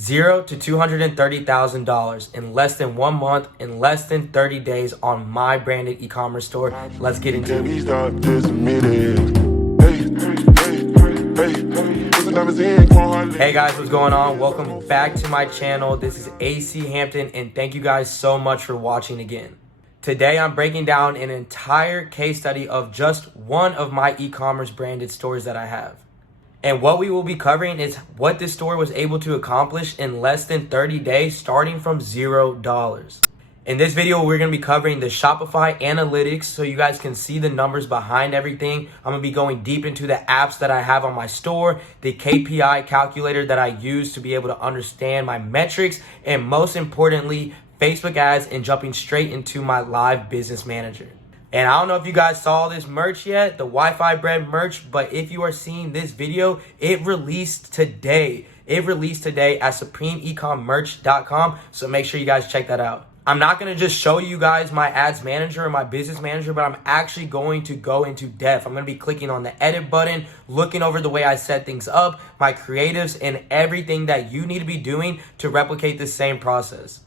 $0 to $230,000 in less than 1 month, in less than 30 days on my branded e-commerce store. Let's get into it. Hey guys, what's going on? Welcome back to my channel. This is AC Hampton, and thank you guys so much for watching again. Today I'm breaking down an entire case study of just one of my e-commerce branded stores that I have. And what we will be covering is what this store was able to accomplish in less than 30 days, starting from $0. In this video, we're going to be covering the Shopify analytics so you guys can see the numbers behind everything. I'm going to be going deep into the apps that I have on my store, the KPI calculator that I use to be able to understand my metrics, and most importantly, Facebook ads, and jumping straight into my live business manager. And I don't know if you guys saw this merch yet, the Wi-Fi bread merch, but if you are seeing this video, it released today. It released today at supremeecommerch.com, so make sure you guys check that out. I'm not going to just show you guys my ads manager or my business manager, but I'm actually going to go into depth. I'm going to be clicking on the edit button, looking over the way I set things up, my creatives, and everything that you need to be doing to replicate the same process.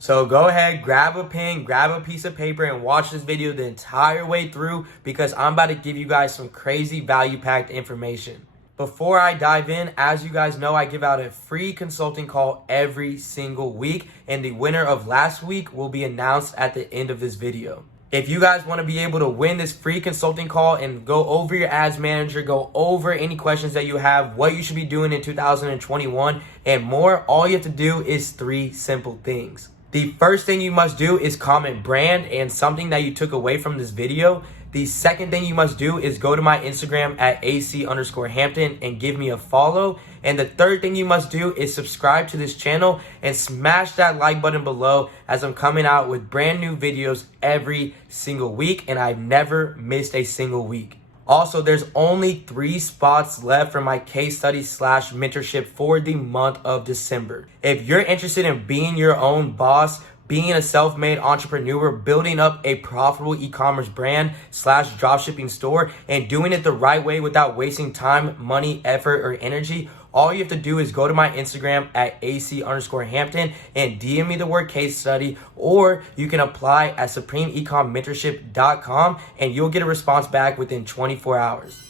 So go ahead, grab a pen, grab a piece of paper, and watch this video the entire way through because I'm about to give you guys some crazy value-packed information. Before I dive in, as you guys know, I give out a free consulting call every single week, and the winner of last week will be announced at the end of this video. If you guys want to be able to win this free consulting call and go over your ads manager, go over any questions that you have, what you should be doing in 2021, and more, all you have to do is 3 simple things. The first thing you must do is comment brand and something that you took away from this video. The second thing you must do is go to my Instagram at AC_Hampton and give me a follow. And the third thing you must do is subscribe to this channel and smash that like button below as I'm coming out with brand new videos every single week, and I've never missed a single week. Also, there's only 3 spots left for my case study / mentorship for the month of December. If you're interested in being your own boss, being a self-made entrepreneur, building up a profitable e-commerce brand / dropshipping store, and doing it the right way without wasting time, money, effort, or energy, all you have to do is go to my Instagram at AC_Hampton and DM me the word case study, or you can apply at supremeecommentorship.com and you'll get a response back within 24 hours.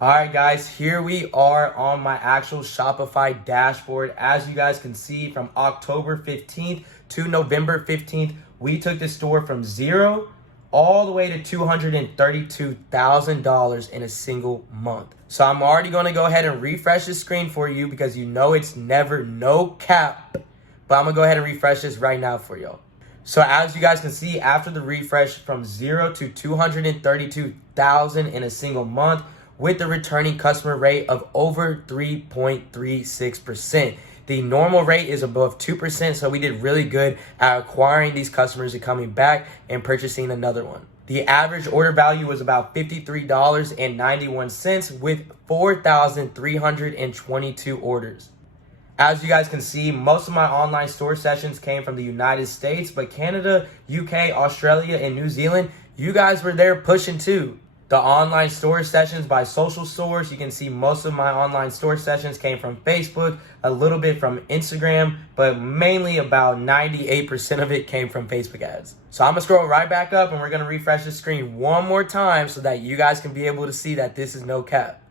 All right, guys, here we are on my actual Shopify dashboard. As you guys can see, from October 15th to November 15th, we took this store from 0 all the way to $232,000 in a single month. So I'm already going to go ahead and refresh the screen for you because you know it's never no cap. But I'm going to go ahead and refresh this right now for y'all. So as you guys can see, after the refresh, from 0 to $232,000 in a single month, with the returning customer rate of over 3.36%. The normal rate is above 2%, so we did really good at acquiring these customers and coming back and purchasing another one. The average order value was about $53.91 with 4,322 orders. As you guys can see, most of my online store sessions came from the United States, but Canada, UK, Australia, and New Zealand, you guys were there pushing too. The online store sessions by social source, you can see most of my online store sessions came from Facebook, a little bit from Instagram, but mainly about 98% of it came from Facebook ads. So I'm gonna scroll right back up and we're gonna refresh the screen one more time so that you guys can be able to see that this is no cap.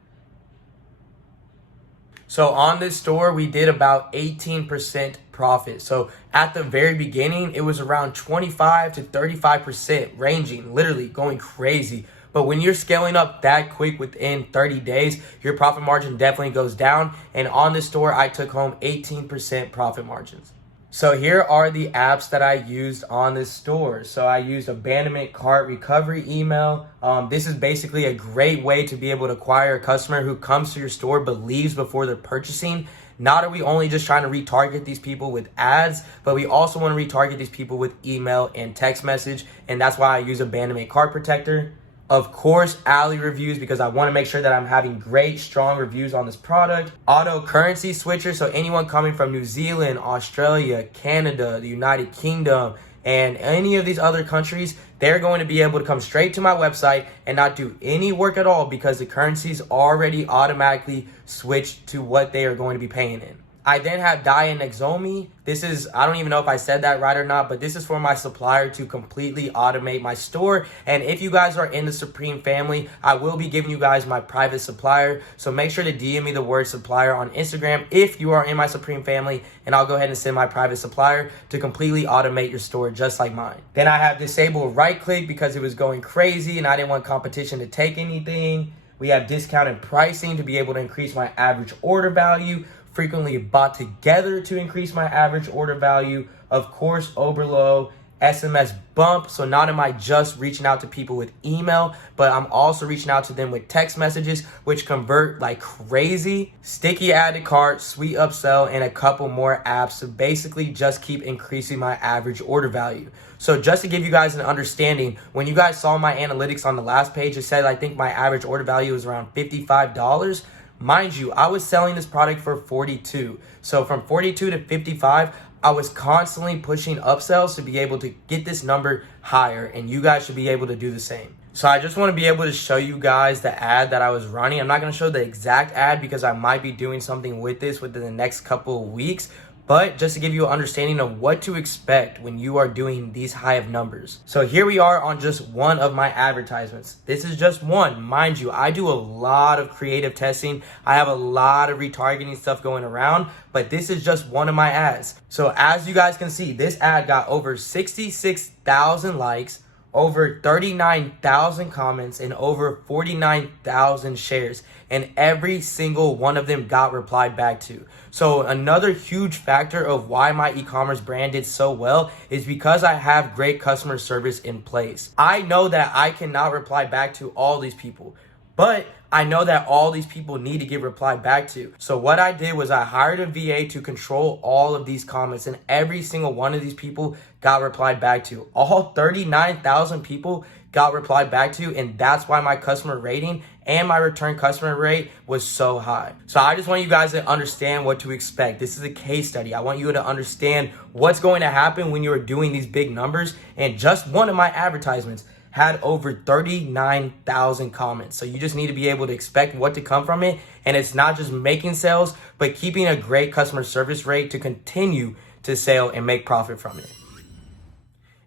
So on this store, we did about 18% profit. So at the very beginning, it was around 25 to 35%, ranging, literally going crazy. But when you're scaling up that quick within 30 days, your profit margin definitely goes down. And on this store, I took home 18% profit margins. So here are the apps that I used on this store. So I used abandonment cart recovery email. This is basically a great way to be able to acquire a customer who comes to your store but leaves before they're purchasing. Not are we only just trying to retarget these people with ads, but we also want to retarget these people with email and text message. And that's why I use abandonment cart protector. Of course, Ally reviews, because I want to make sure that I'm having great, strong reviews on this product. Auto currency switcher, so anyone coming from New Zealand, Australia, Canada, the United Kingdom, and any of these other countries, they're going to be able to come straight to my website and not do any work at all because the currency's already automatically switched to what they are going to be paying in. I then have Dye and Exomi. This is, I don't even know if I said that right or not, but this is for my supplier to completely automate my store. And if you guys are in the Supreme family, I will be giving you guys my private supplier. So make sure to DM me the word supplier on Instagram if you are in my Supreme family, and I'll go ahead and send my private supplier to completely automate your store just like mine. Then I have Disable Right Click because it was going crazy and I didn't want competition to take anything. We have discounted pricing to be able to increase my average order value. Frequently bought together to increase my average order value. Of course, Oberlo, SMS bump. So not am I just reaching out to people with email, but I'm also reaching out to them with text messages, which convert like crazy. Sticky add to cart, sweet upsell, and a couple more apps to basically just keep increasing my average order value. So just to give you guys an understanding, when you guys saw my analytics on the last page, it said I think my average order value was around $55. Mind you, I was selling this product for $42. So from $42 to $55, I was constantly pushing upsells to be able to get this number higher, and you guys should be able to do the same. So I just want to be able to show you guys the ad that I was running. I'm not going to show the exact ad because I might be doing something with this within the next couple of weeks. But just to give you an understanding of what to expect when you are doing these high of numbers. So here we are on just one of my advertisements. This is just one. Mind you, I do a lot of creative testing. I have a lot of retargeting stuff going around, but this is just one of my ads. So as you guys can see, this ad got over 66,000 likes, over 39,000 comments, and over 49,000 shares. And every single one of them got replied back to. So another huge factor of why my e-commerce brand did so well is because I have great customer service in place. I know that I cannot reply back to all these people, but I know that all these people need to get replied back to. So what I did was I hired a VA to control all of these comments, and every single one of these people got replied back to. All 39,000 people got replied back to, and that's why my customer rating and my return customer rate was so high. So I just want you guys to understand what to expect. This is a case study. I want you to understand what's going to happen when you're doing these big numbers, and just one of my advertisements had over 39,000 comments. So you just need to be able to expect what to come from it. And it's not just making sales, but keeping a great customer service rate to continue to sell and make profit from it.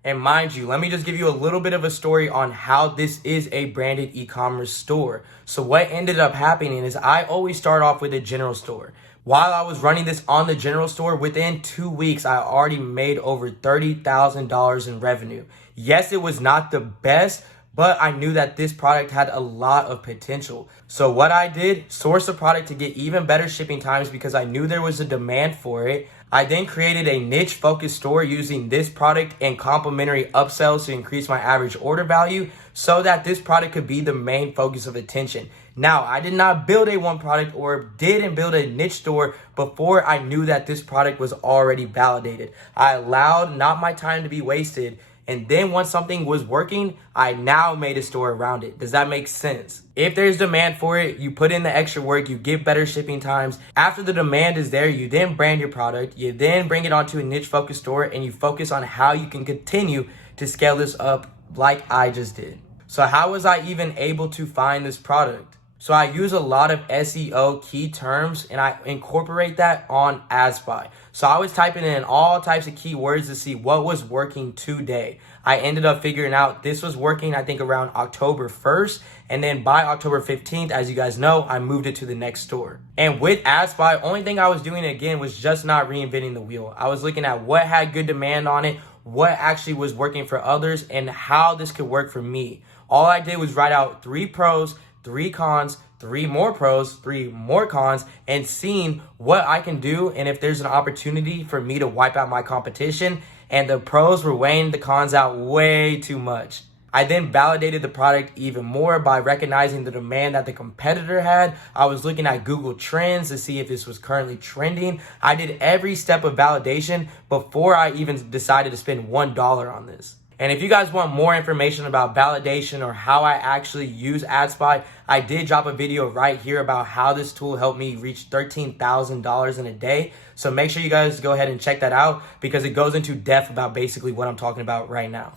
And mind you, let me just give you a little bit of a story on how this is a branded e-commerce store. So what ended up happening is I always start off with a general store. While I was running this on the general store, within 2 weeks, I already made over $30,000 in revenue. Yes, it was not the best, but I knew that this product had a lot of potential. So what I did, source a product to get even better shipping times because I knew there was a demand for it. I then created a niche focused store using this product and complementary upsells to increase my average order value so that this product could be the main focus of attention. Now, I did not build a one product or didn't build a niche store before I knew that this product was already validated. I allowed not my time to be wasted. And then once something was working, I now made a store around it. Does that make sense? If there's demand for it, you put in the extra work, you get better shipping times. After the demand is there, you then brand your product, you then bring it onto a niche focused store, and you focus on how you can continue to scale this up like I just did. So how was I even able to find this product? So I use a lot of SEO key terms and I incorporate that on AdSpy. So I was typing in all types of keywords to see what was working today. I ended up figuring out this was working, I think around October 1st. And then by October 15th, as you guys know, I moved it to the next store. And with AdSpy, only thing I was doing again was just not reinventing the wheel. I was looking at what had good demand on it, what actually was working for others, and how this could work for me. All I did was write out 3 pros, 3 cons, 3 more pros, 3 more cons, and seeing what I can do and if there's an opportunity for me to wipe out my competition. And the pros were weighing the cons out way too much. I then validated the product even more by recognizing the demand that the competitor had. I was looking at Google Trends to see if this was currently trending. I did every step of validation before I even decided to spend $1 on this. And if you guys want more information about validation or how I actually use AdSpy, I did drop a video right here about how this tool helped me reach $13,000 in a day. So make sure you guys go ahead and check that out because it goes into depth about basically what I'm talking about right now.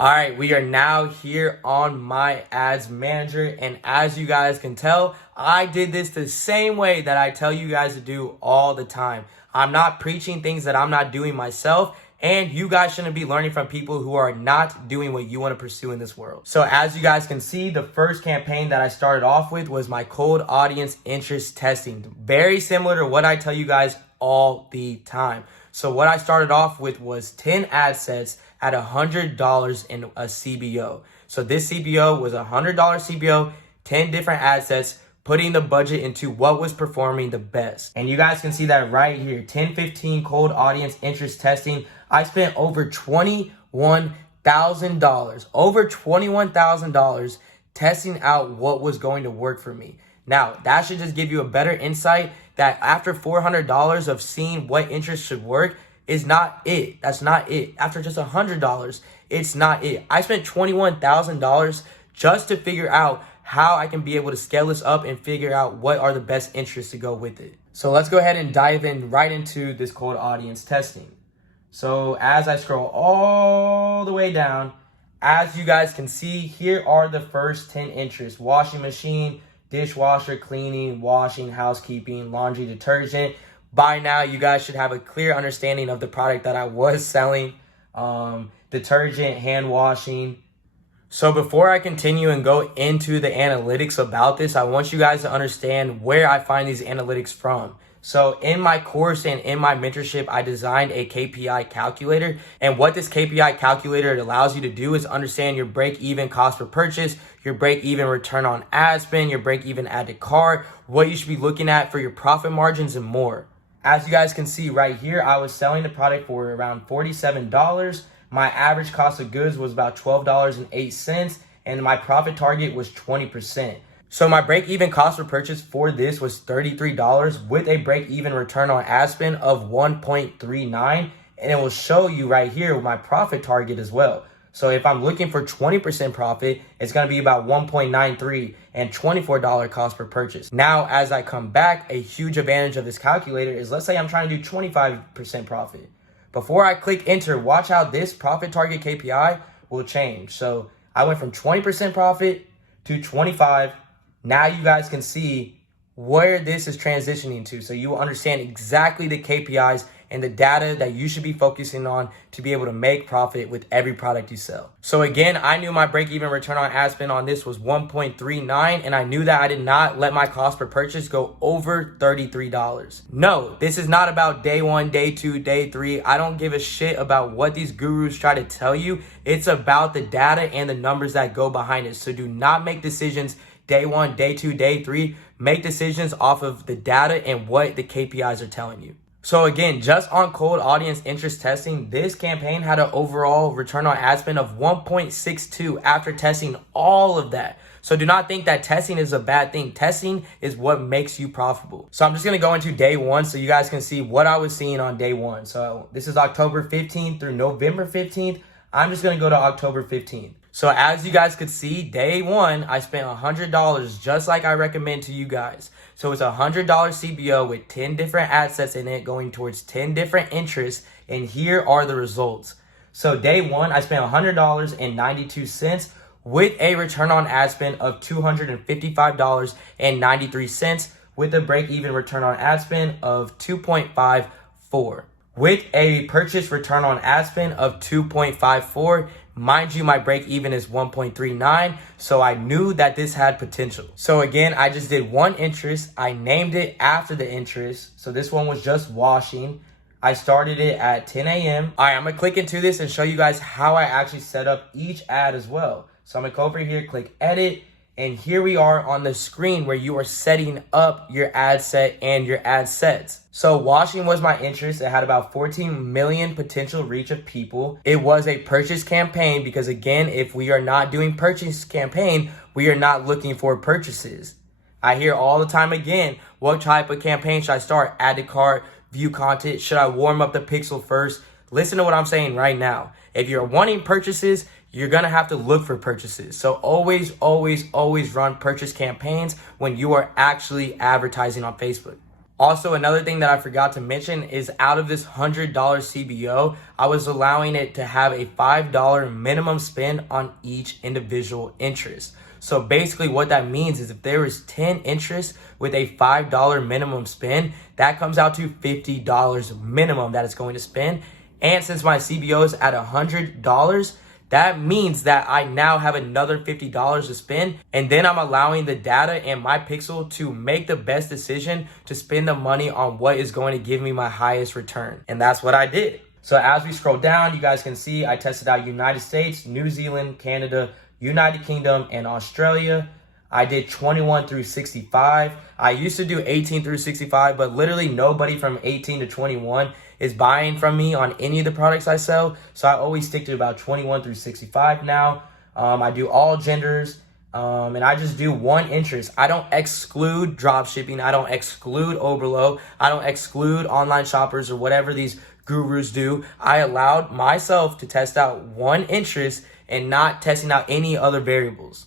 All right, we are now here on my ads manager, and as you guys can tell, I did this the same way that I tell you guys to do all the time. I'm not preaching things that I'm not doing myself, and you guys shouldn't be learning from people who are not doing what you want to pursue in this world. So as you guys can see, the first campaign that I started off with was my cold audience interest testing. Very similar to what I tell you guys all the time. So what I started off with was 10 ad sets at $100 in a CBO. So this CBO was a $100 CBO, 10 different ad sets, putting the budget into what was performing the best. And you guys can see that right here, 10-15 cold audience interest testing. I spent over $21,000 testing out what was going to work for me. Now, that should just give you a better insight that after $400 of seeing what interest should work is not it. That's not it. After just $100, it's not it. I spent $21,000 just to figure out how I can be able to scale this up and figure out what are the best interests to go with it. So let's go ahead and dive in right into this cold audience testing. So as I scroll all the way down, as you guys can see, here are the first 10 interests: washing machine, dishwasher, cleaning, washing, housekeeping, laundry detergent. By now, you guys should have a clear understanding of the product that I was selling. Detergent, hand washing. So before I continue and go into the analytics about this, I want you guys to understand where I find these analytics from. So in my course and in my mentorship, I designed a KPI calculator. And what this KPI calculator allows you to do is understand your break-even cost per purchase, your break-even return on ad spend, your break-even add to cart, what you should be looking at for your profit margins, and more. As you guys can see right here, I was selling the product for around $47. My average cost of goods was about $12.08, and my profit target was 20%. So my break-even cost per purchase for this was $33 with a break-even return on ad spend of 1.39, and it will show you right here my profit target as well. So if I'm looking for 20% profit, it's going to be about 1.93 and $24 cost per purchase. Now, as I come back, a huge advantage of this calculator is, let's say I'm trying to do 25% profit. Before I click enter, watch how this profit target KPI will change. So I went from 20% profit to 25. Now you guys can see where this is transitioning to. So you will understand exactly the KPIs and the data that you should be focusing on to be able to make profit with every product you sell. So again, I knew my break-even return on ad spend on this was 1.39, and I knew that I did not let my cost per purchase go over $33. No, this is not about day 1, day 2, day 3. I don't give a shit about what these gurus try to tell you. It's about the data and the numbers that go behind it. So do not make decisions day 1, day 2, day 3. Make decisions off of the data and what the KPIs are telling you. So again, just on cold audience interest testing, this campaign had an overall return on ad spend of 1.62 after testing all of that. So do not think that testing is a bad thing. Testing is what makes you profitable. So I'm just going to go into day 1 so you guys can see what I was seeing on day 1. So this is October 15th through November 15th. I'm just going to go to October 15th. So as you guys could see, day 1, I spent $100 just like I recommend to you guys. So it's a $100 CBO with 10 different ad sets in it going towards 10 different interests. And here are the results. So day 1, I spent $100.92 with a return on ad spend of $255.93 with a break-even return on ad spend of 2.54. With a purchase return on ad spend of 2.54, mind you, my break even is 1.39, so I knew that this had potential. So again, I just did one interest. I named it after the interest. So this one was just washing. I started it at 10 a.m. All right, I'm gonna click into this and show you guys how I actually set up each ad as well. So I'm gonna go over here, click edit, and here we are on the screen where you are setting up your ad set and your ad sets. So washing was my interest. It had about 14 million potential reach of people. It was a purchase campaign because again, if we are not doing purchase campaign, we are not looking for purchases. I hear all the time again, what type of campaign should I start? Add to cart, view content. Should I warm up the pixel first? Listen to what I'm saying right now. If you're wanting purchases, you're going to have to look for purchases. So always, always, always run purchase campaigns when you are actually advertising on Facebook. Also, another thing that I forgot to mention is out of this $100 CBO, I was allowing it to have a $5 minimum spend on each individual interest. So basically what that means is if there is 10 interests with a $5 minimum spend, that comes out to $50 minimum that it's going to spend. And since my CBO is at $100, that means that I now have another $50 to spend, and then I'm allowing the data and my pixel to make the best decision to spend the money on what is going to give me my highest return. And that's what I did. So as we scroll down, you guys can see I tested out United States, New Zealand, Canada, United Kingdom, and Australia. I did 21 through 65. I used to do 18 through 65, but literally nobody from 18 to 21 is buying from me on any of the products I sell. So I always stick to about 21 through 65 now. I do all genders, and I just do one interest. I don't exclude dropshipping. I don't exclude Oberlo. I don't exclude online shoppers or whatever these gurus do. I allowed myself to test out one interest and not testing out any other variables.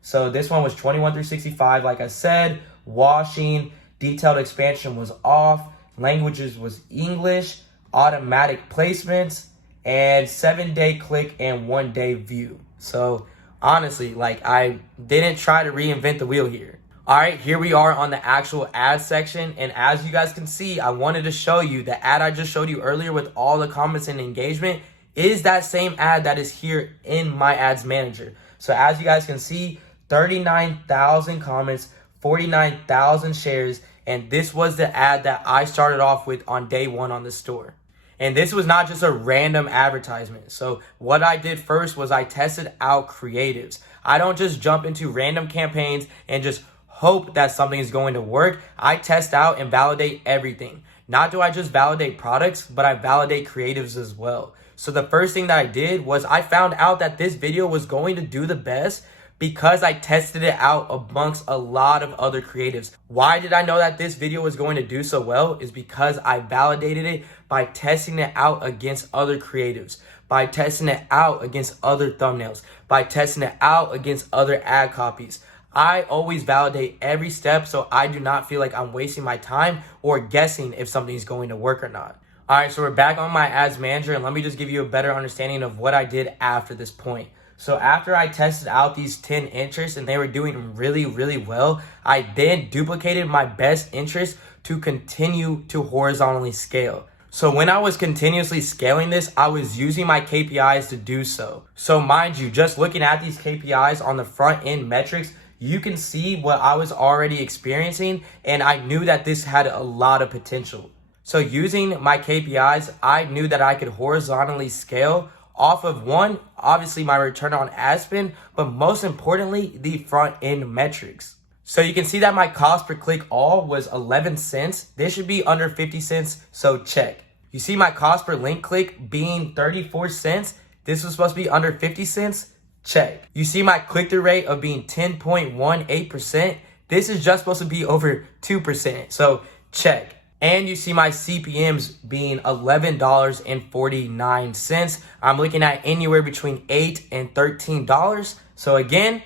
So this one was 21 through 65. Like I said, washing, detailed expansion was off. Languages was English, automatic placements, and 7-day click and 1-day view. So honestly, like I didn't try to reinvent the wheel here. All right, here we are on the actual ad section. And as you guys can see, I wanted to show you the ad I just showed you earlier with all the comments and engagement is that same ad that is here in my ads manager. So as you guys can see, 39,000 comments, 49,000 shares, and this was the ad that I started off with on day one on the store. And this was not just a random advertisement. So what I did first was I tested out creatives. I don't just jump into random campaigns and just hope that something is going to work. I test out and validate everything. Not do I just validate products, but I validate creatives as well. So the first thing that I did was I found out that this video was going to do the best because I tested it out amongst a lot of other creatives. Why did I know that this video was going to do so well? Is because I validated it by testing it out against other creatives, by testing it out against other thumbnails, by testing it out against other ad copies. I always validate every step so I do not feel like I'm wasting my time or guessing if something's going to work or not. All right, so we're back on my ads manager, and let me just give you a better understanding of what I did after this point. So after I tested out these 10 interests and they were doing really, really well, I then duplicated my best interest to continue to horizontally scale. So when I was continuously scaling this, I was using my KPIs to do so. So mind you, just looking at these KPIs on the front end metrics, you can see what I was already experiencing, and I knew that this had a lot of potential. So using my KPIs, I knew that I could horizontally scale off of one, obviously my return on ad spend, but most importantly, the front end metrics. So you can see that my cost per click all was 11 cents. This should be under 50 cents, so check. You see my cost per link click being 34 cents. This was supposed to be under 50 cents, check. You see my click-through rate of being 10.18%. This is just supposed to be over 2%, so check. And you see my CPMs being $11.49. I'm looking at anywhere between $8 and $13. So again,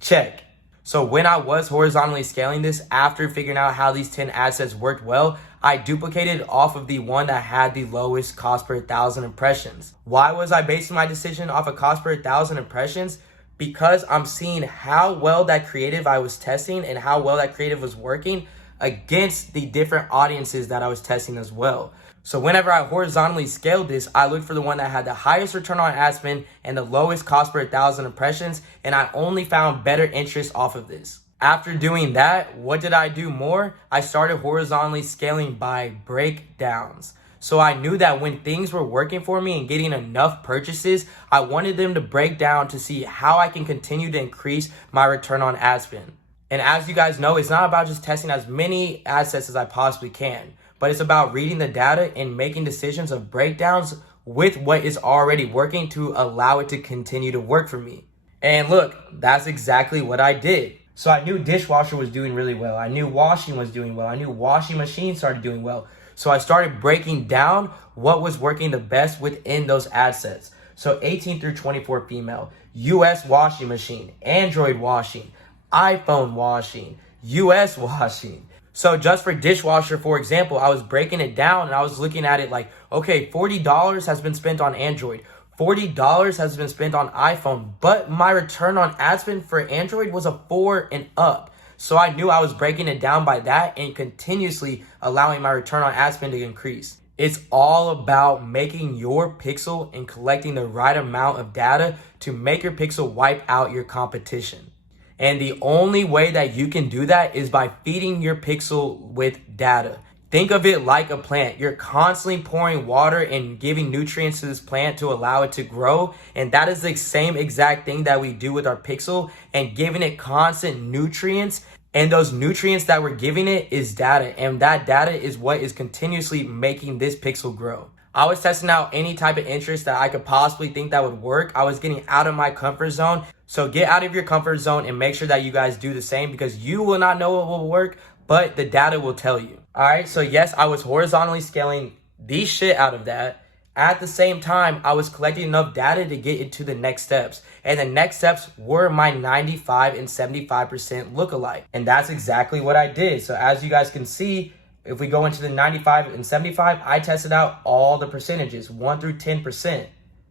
check. So when I was horizontally scaling this, after figuring out how these 10 ad sets worked well, I duplicated off of the one that had the lowest cost per 1,000 impressions. Why was I basing my decision off of cost per 1,000 impressions? Because I'm seeing how well that creative I was testing and how well that creative was working against the different audiences that I was testing as well. So whenever I horizontally scaled this, I looked for the one that had the highest return on ad spend and the lowest cost per 1,000 impressions, and I only found better interest off of this. After doing that, what did I do more? I started horizontally scaling by breakdowns. So I knew that when things were working for me and getting enough purchases, I wanted them to break down to see how I can continue to increase my return on ad spend. And as you guys know, it's not about just testing as many ad sets as I possibly can, but it's about reading the data and making decisions of breakdowns with what is already working to allow it to continue to work for me. And look, that's exactly what I did. So I knew dishwasher was doing really well. I knew washing was doing well. I knew washing machine started doing well. So I started breaking down what was working the best within those ad sets. So 18 through 24 female, US washing machine, Android washing, iPhone washing, US washing. So just for dishwasher, for example, I was breaking it down and I was looking at it like, okay, $40 has been spent on Android. $40 has been spent on iPhone, but my return on ad spend for Android was a 4 and up. So I knew I was breaking it down by that and continuously allowing my return on ad spend to increase. It's all about making your pixel and collecting the right amount of data to make your pixel wipe out your competition. And the only way that you can do that is by feeding your pixel with data. Think of it like a plant. You're constantly pouring water and giving nutrients to this plant to allow it to grow. And that is the same exact thing that we do with our pixel, and giving it constant nutrients. And those nutrients that we're giving it is data. And that data is what is continuously making this pixel grow. I was testing out any type of interest that I could possibly think that would work. I was getting out of my comfort zone. So get out of your comfort zone and make sure that you guys do the same, because you will not know what will work, but the data will tell you. All right, so yes, I was horizontally scaling the shit out of that. At the same time, I was collecting enough data to get into the next steps. And the next steps were my 95 and 75% lookalike. And that's exactly what I did. So as you guys can see, if we go into the 95 and 75, I tested out all the percentages, 1 through 10%.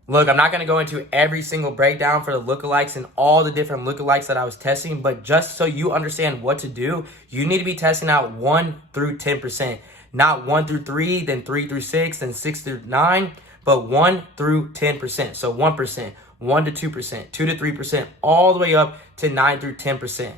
Look, I'm not going to go into every single breakdown for the lookalikes and all the different lookalikes that I was testing, but just so you understand what to do, you need to be testing out 1 through 10%. Not 1 through 3, then 3 through 6, then 6 through 9, but 1 through 10%. So 1%, 1 to 2%, 2 to 3%, all the way up to 9 through 10%.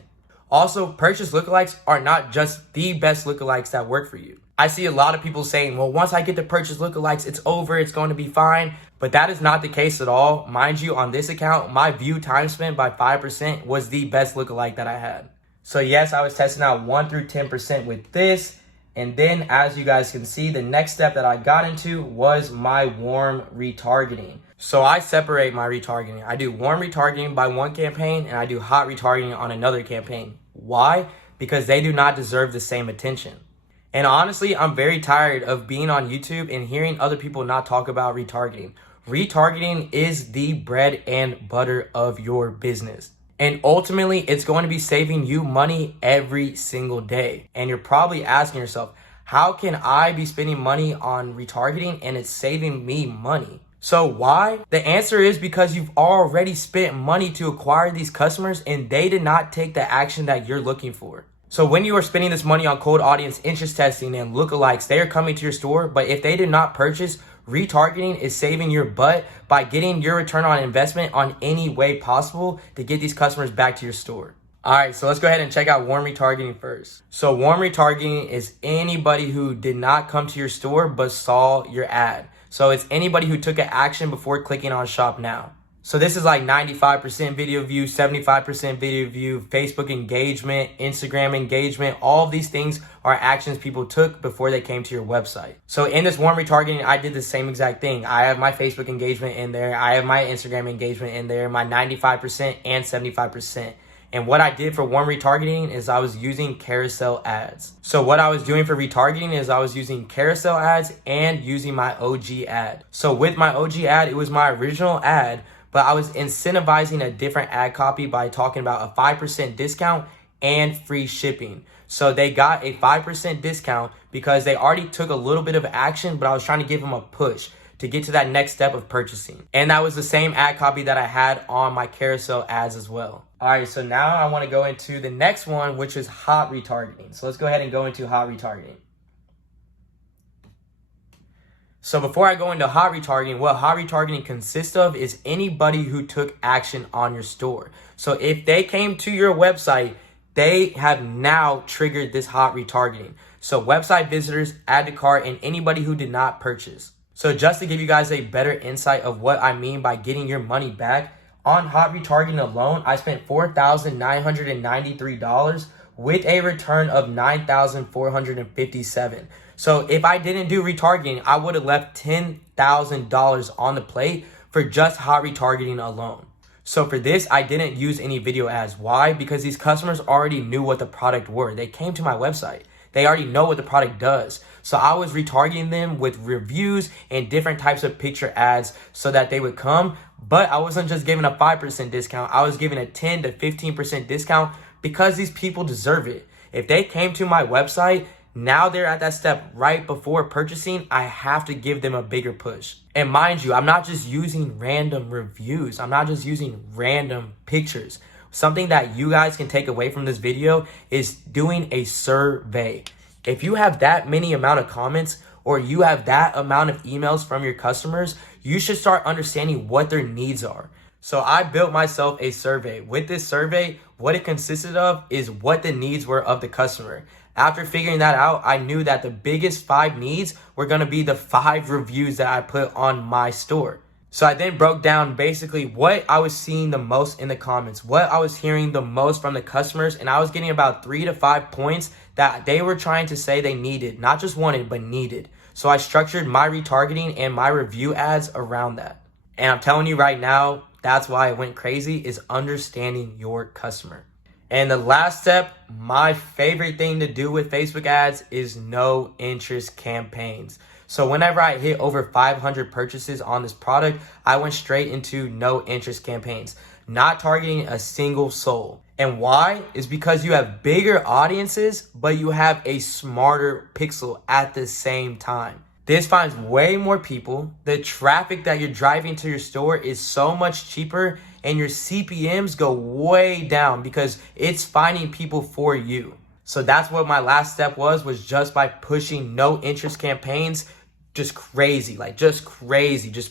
Also, purchase lookalikes are not just the best lookalikes that work for you. I see a lot of people saying, well, once I get to purchase lookalikes, it's over, it's going to be fine. But that is not the case at all. Mind you, on this account, my view time spent by 5% was the best lookalike that I had. So yes, I was testing out 1 through 10% with this. And then as you guys can see, the next step that I got into was my warm retargeting. So I separate my retargeting. I do warm retargeting by one campaign and I do hot retargeting on another campaign. Why? Because they do not deserve the same attention. And honestly, I'm very tired of being on YouTube and hearing other people not talk about retargeting. Retargeting is the bread and butter of your business. And ultimately, it's going to be saving you money every single day. And you're probably asking yourself, how can I be spending money on retargeting and it's saving me money? So why? The answer is because you've already spent money to acquire these customers and they did not take the action that you're looking for. So when you are spending this money on cold audience interest testing and lookalikes, they are coming to your store, but if they did not purchase, retargeting is saving your butt by getting your return on investment on any way possible to get these customers back to your store. All right, so let's go ahead and check out warm retargeting first. So warm retargeting is anybody who did not come to your store but saw your ad. So it's anybody who took an action before clicking on shop now. So this is like 95% video view, 75% video view, Facebook engagement, Instagram engagement. All of these things are actions people took before they came to your website. So in this warm retargeting, I did the same exact thing. I have my Facebook engagement in there. I have my Instagram engagement in there, my 95% and 75%. And what I did for warm retargeting is I was using carousel ads. So what I was doing for retargeting is I was using carousel ads and using my OG ad. So with my OG ad, it was my original ad, but I was incentivizing a different ad copy by talking about a 5% discount and free shipping. So they got a 5% discount because they already took a little bit of action, but I was trying to give them a push to get to that next step of purchasing. And that was the same ad copy that I had on my carousel ads as well. All right, so now I want to go into the next one, which is hot retargeting. So let's go ahead and go into hot retargeting. So before I go into hot retargeting, what hot retargeting consists of is anybody who took action on your store. So if they came to your website, they have now triggered this hot retargeting. So website visitors, add to cart, and anybody who did not purchase. So just to give you guys a better insight of what I mean by getting your money back, on hot retargeting alone, I spent $4,993 with a return of $9,457. So if I didn't do retargeting, I would have left $10,000 on the plate for just hot retargeting alone. So for this, I didn't use any video ads. Why? Because these customers already knew what the product were. They came to my website. They already know what the product does. So I was retargeting them with reviews and different types of picture ads so that they would come. But I wasn't just giving a 5% discount. I was giving a 10 to 15% discount because these people deserve it. If they came to my website, now they're at that step right before purchasing, I have to give them a bigger push. And mind you, I'm not just using random reviews. I'm not just using random pictures. Something that you guys can take away from this video is doing a survey. If you have that many amount of comments or you have that amount of emails from your customers, you should start understanding what their needs are. So I built myself a survey. With this survey, what it consisted of is what the needs were of the customer. After figuring that out, I knew that the biggest 5 needs were going to be the 5 reviews that I put on my store. So I then broke down basically what I was seeing the most in the comments, what I was hearing the most from the customers, and I was getting about 3 to 5 points that they were trying to say they needed, not just wanted, but needed. So I structured my retargeting and my review ads around that. And I'm telling you right now, that's why it went crazy, is understanding your customer. And the last step, my favorite thing to do with Facebook ads, is no interest campaigns. So whenever I hit over 500 purchases on this product, I went straight into no interest campaigns, not targeting a single soul. And why? Is because you have bigger audiences, but you have a smarter pixel at the same time. This finds way more people. The traffic that you're driving to your store is so much cheaper, and your CPMs go way down because it's finding people for you. So that's what my last step was just by pushing no interest campaigns, just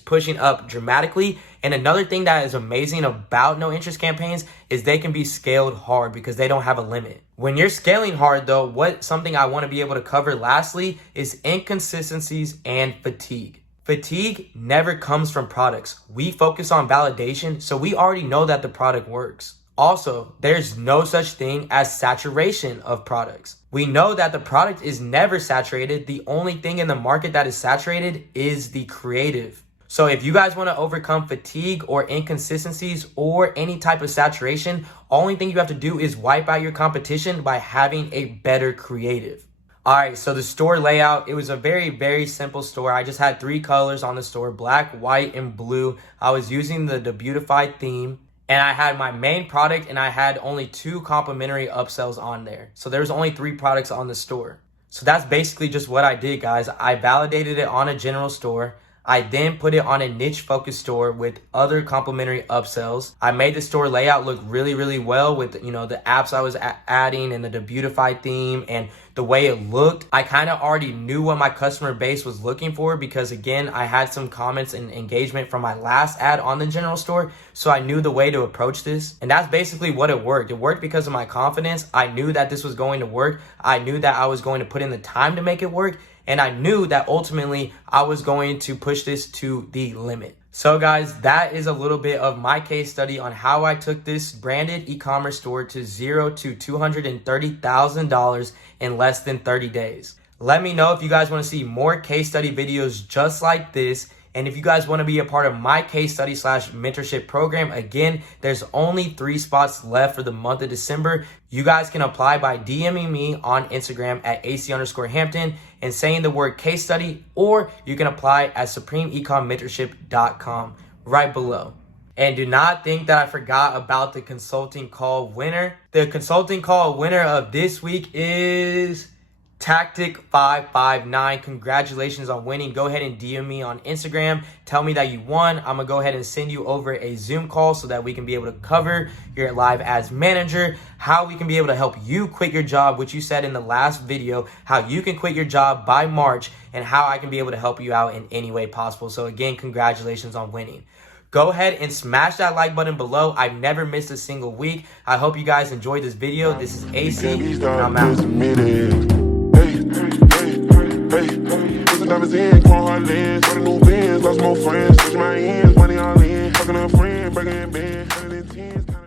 pushing up dramatically. And another thing that is amazing about no interest campaigns is they can be scaled hard because they don't have a limit. When you're scaling hard though, something I want to be able to cover lastly is inconsistencies and fatigue. Fatigue never comes from products. We focus on validation, so we already know that the product works. Also, there's no such thing as saturation of products. We know that the product is never saturated. The only thing in the market that is saturated is the creative. So if you guys want to overcome fatigue or inconsistencies or any type of saturation, only thing you have to do is wipe out your competition by having a better creative. All right, so the store layout, it was a very, very simple store. I just had 3 colors on the store, black, white, and blue. I was using the Beautified theme. And I had my main product and I had only 2 complimentary upsells on there. So there was only 3 products on the store. So that's basically just what I did, guys. I validated it on a general store. I then put it on a niche focused store with other complimentary upsells. I made the store layout look really, really well with, the apps I was adding and the Beautified theme and the way it looked. I kind of already knew what my customer base was looking for because again, I had some comments and engagement from my last ad on the general store. So I knew the way to approach this. And that's basically what it worked. It worked because of my confidence. I knew that this was going to work. I knew that I was going to put in the time to make it work. And I knew that ultimately I was going to push this to the limit. So guys, that is a little bit of my case study on how I took this branded e-commerce store to $0 to $230,000 in less than 30 days. Let me know if you guys want to see more case study videos just like this. And if you guys want to be a part of my case study / mentorship program, again, there's only 3 spots left for the month of December. You guys can apply by DMing me on Instagram at AC_Hampton and saying the word case study, or you can apply at supremeecommentorship.com right below. And do not think that I forgot about the consulting call winner. The consulting call winner of this week is Tactic559. Congratulations on winning. Go ahead and DM me on Instagram. Tell me that you won. I'm going to go ahead and send you over a Zoom call so that we can be able to cover your live ads manager, how we can be able to help you quit your job, which you said in the last video, how you can quit your job by March, and how I can be able to help you out in any way possible. So again, congratulations on winning. Go ahead and smash that like button below. I've never missed a single week. I hope you guys enjoyed this video. This is AC, and I'm out. Diamonds in, call her lens, got a new Benz, lost more friends, switch my ends, money all in, fucking her friend, breaking in bed, 110.